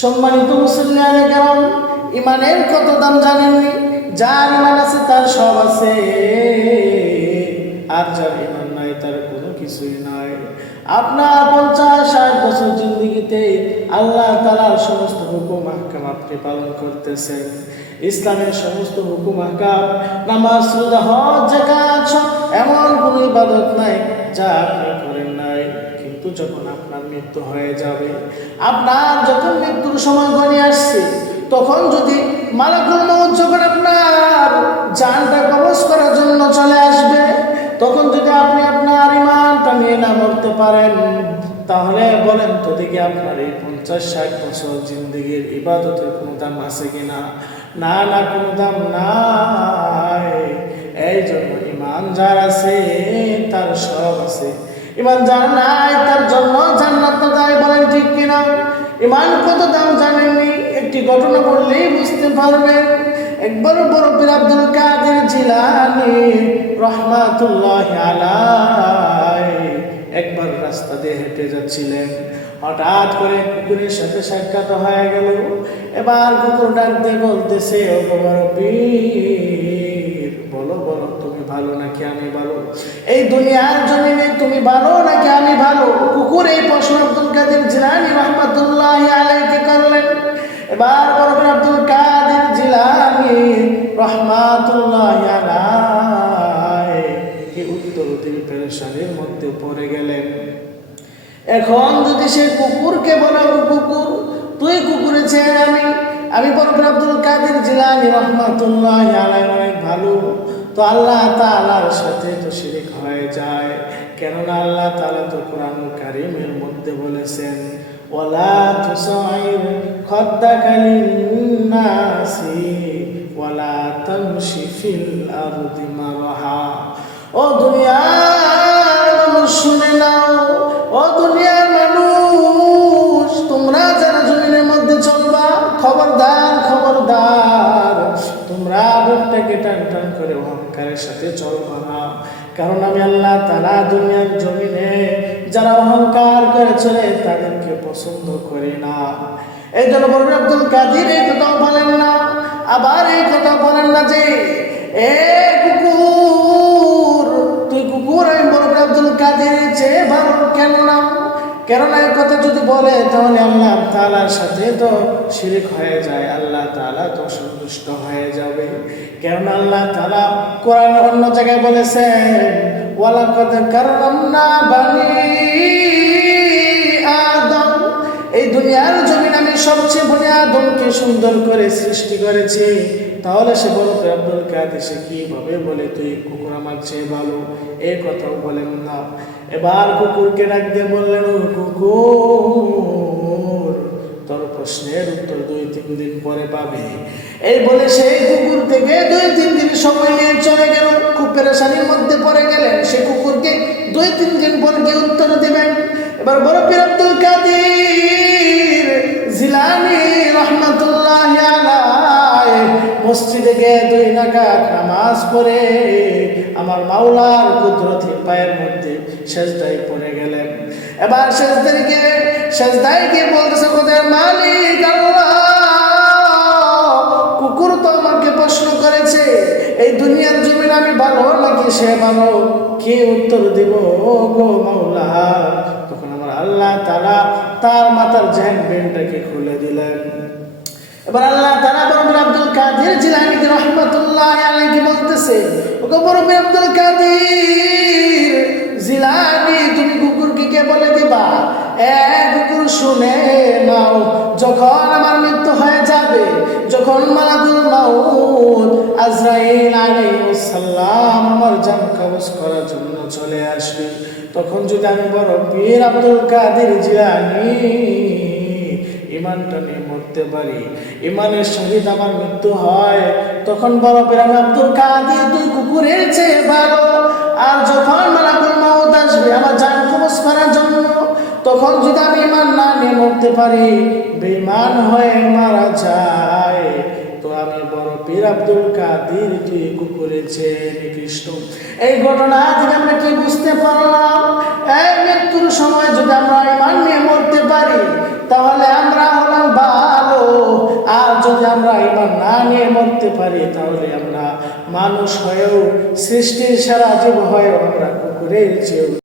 সম্মানিত মুসলিম কেমন ইমানের কত দাম জানেননি? যার ইমান আছে তার সব আছে। আর যার ইমান নাই তার কোনো কিছুই নাই। আপনার পঞ্চাশ ষাট বছর জিন্দিগিতে আল্লাহ তালার সমস্ত হুকুম আহকাম আপনি পালন করতেছেন। ইসলামের সমস্ত হুকুম আহকাম, নামাজ, রোজা, হজ জাকাত এমন কোনো ইবাদত নাই যা আপনি করেন নাই। কিন্তু যখন আপনার মৃত্যু হয়ে যাবে। আপনার যখন মৃত্যুর সময় গণে আসছে, তখন যদি মালাকুল মৌত যখন আপনার জানটা কবজ করার জন্য চলে আসবে, তখন যদি আপনি আপনার ইমানটা নিয়ে না মরতে পারেন, তাহলে বলেন তো দেখি আপনার এই পঞ্চাশ ষাট বছর জিন্দগির ইবাদতের কোনো দাম আছে কিনা? না না, কোনো দাম নাই। এই জন্য ইমান যার আছে, তার সব আছে। ইমান যার নাই, তার জন্য জান্নাত তাই বলেন ঠিক কিনা? ইমান কত দাম জানেননি? একটি ঘটনা পড়লেই বুঝতে পারবেন। একবার বড় পীর আব্দুল কাদের জিলানি রহমাতুল্লাহ আলাই একবার রাস্তা দিয়ে হেঁটে যাচ্ছিলেন। হঠাৎ করে কুকুরের সাথে সাক্ষাৎ হয়ে গেল। এবার কুকুর ডাক দিয়ে বলতেছে, ও পীর। বলো বলো, তুমি ভালো নাকি আমি ভালো? এই দুনিয়ার জমিনে তুমি ভালো নাকি আমি ভালো? কুকুর এই প্রশ্ন আব্দুল কাদের জিলানি রহমাতুল্লাহ আলাইকে করলেন। এবার বরফের আব্দুল কাদের জিলানি রহমাতুল্লাহ আলাই এই উত্তর তিনি পেরেশানির মধ্যে পড়ে গেলেন। এখন যদি সে কুকুরকে বলো, কুকুর, তুই কুকুরে চেয়ে আমি আমি বরফের আব্দুল কাদের জিলানি রহমাতুল্লাহ আলাই অনেক ভালো। তো আল্লাহ তাআলার সাথে তো শিরিক হয়ে যায়। কেননা আল্লাহ তাআলা তো কোরআন কারিমের মধ্যে বলেছেন, ওয়ালা তুসাইর খদ্দাকা লিন্নাসি ওয়ালা তামশি ফিল আরদি মারহা। ও মানুষ, শুনে নাও। টান করে অহংকারের সাথে চলবা না কারণ আমি আল্লাহ তারা দুনিয়ার জমিনে যারা অহংকার করে চলে তাদেরকে পছন্দ করি না। এই জন্য বলবেন, আব্দুল কাদির, এই কথাও বলেন না। আবার এই কথা বলেন না যে, এ কুকুর, তুই কুকুর, আমি বলবেন আব্দুল কাদির, চেয়ে ভালো কেন না? কেননা এই কথা যদি বলে, তাহলে আল্লাহ তালার সাথে তো শিরিক হয়ে যায়, আল্লাহ তালা তো সন্তুষ্ট হয়ে যাবে। কেননা আল্লাহ তালা কোরআন অন্য জায়গায় বলেছেন ওয়ালা কথা কারণ না আদম সবচেয়ে বনে আদমকে সুন্দর করে সৃষ্টি করেছি, তাহলে সে বড় তো আব্দুল কাদের, সে কীভাবে বলে? তুই কুকুর আমার চেয়ে ভালো এই কথাও বলেন না। এবার কুকুরকে ডাক দিয়ে বললেন ও কুকুর, তোর প্রশ্নের উত্তর দুই তিন দিন পরে পাবে। এই বলে সেই কুকুর থেকে দুই তিন দিন সময় নিয়ে চলে গেল। খুব পেরেশানির মধ্যে পড়ে গেলেন। সে কুকুরকে দুই তিন দিন পর গিয়ে উত্তর দিবেন। এবার বড় পীর আব্দুল কাদির রহমতুল্লাহ মসজিদে গিয়ে দুই নাকাত নামাজ পড়ে আমার মাওলার কুদরতি পায়ের মধ্যে সেজদায় পড়ে গেলেন। এবার সেজদায় গিয়ে সেজদায় গিয়ে বলতেছে কোথায় মালিক কুকুর তো আমাকে প্রশ্ন করেছে, এই দুনিয়ার জমিন আমি ভালো নাকি সে ভালো কি উত্তর দিব গো মাওলা? তখন আমার আল্লাহ তারা তার মাথার জ্যান বেনটাকে খুলে দিলেন। এবার আল্লাহ তারা বরফির আব্দুল কাদের জিলানি রহমতুল্লাহ আলাইহি বলতেছে ওকে বরফির আব্দুল কাদের জিলানি, তুমি কুকুরকে কে বলে দিবা? এ কুকুর, শুনে নাও, যখন আমার মৃত্যু হয়ে যাবে, যখন মালাকুল মাউত আজরাইল আলাইহিস সালাম আমার জান কবজ করার জন্য চলে আসবে, তখন যদি আমি বড় পীর আব্দুল কাদের জিলানি ইমানটা নিয়ে মরতে পারি। ইমানের সহিত আমার মৃত্যু হয়, তখন বড় পেরাম আব্দুল কাদের তুই কুকুরের চেয়ে ভালো। আর যখন মালাকুল আসবে আমার জান করার জন্য, তখন যদি আমি ইমান না নিয়ে মরতে পারি হয়ে মারা যায়। তো আমি বড় পীর আব্দুল তুই কুকুরের চেয়ে নিকৃষ্ট। এই ঘটনা থেকে আমরা কি বুঝতে পারলাম, এই মৃত্যুর সময় যদি আমরা ইমান নিয়ে মরতে পারি, তাহলে আমরা পারি তাহলে আমরা মানুষ হয়েও সৃষ্টির সারা জীব হয়েও আমরা কুকুরের চেয়েও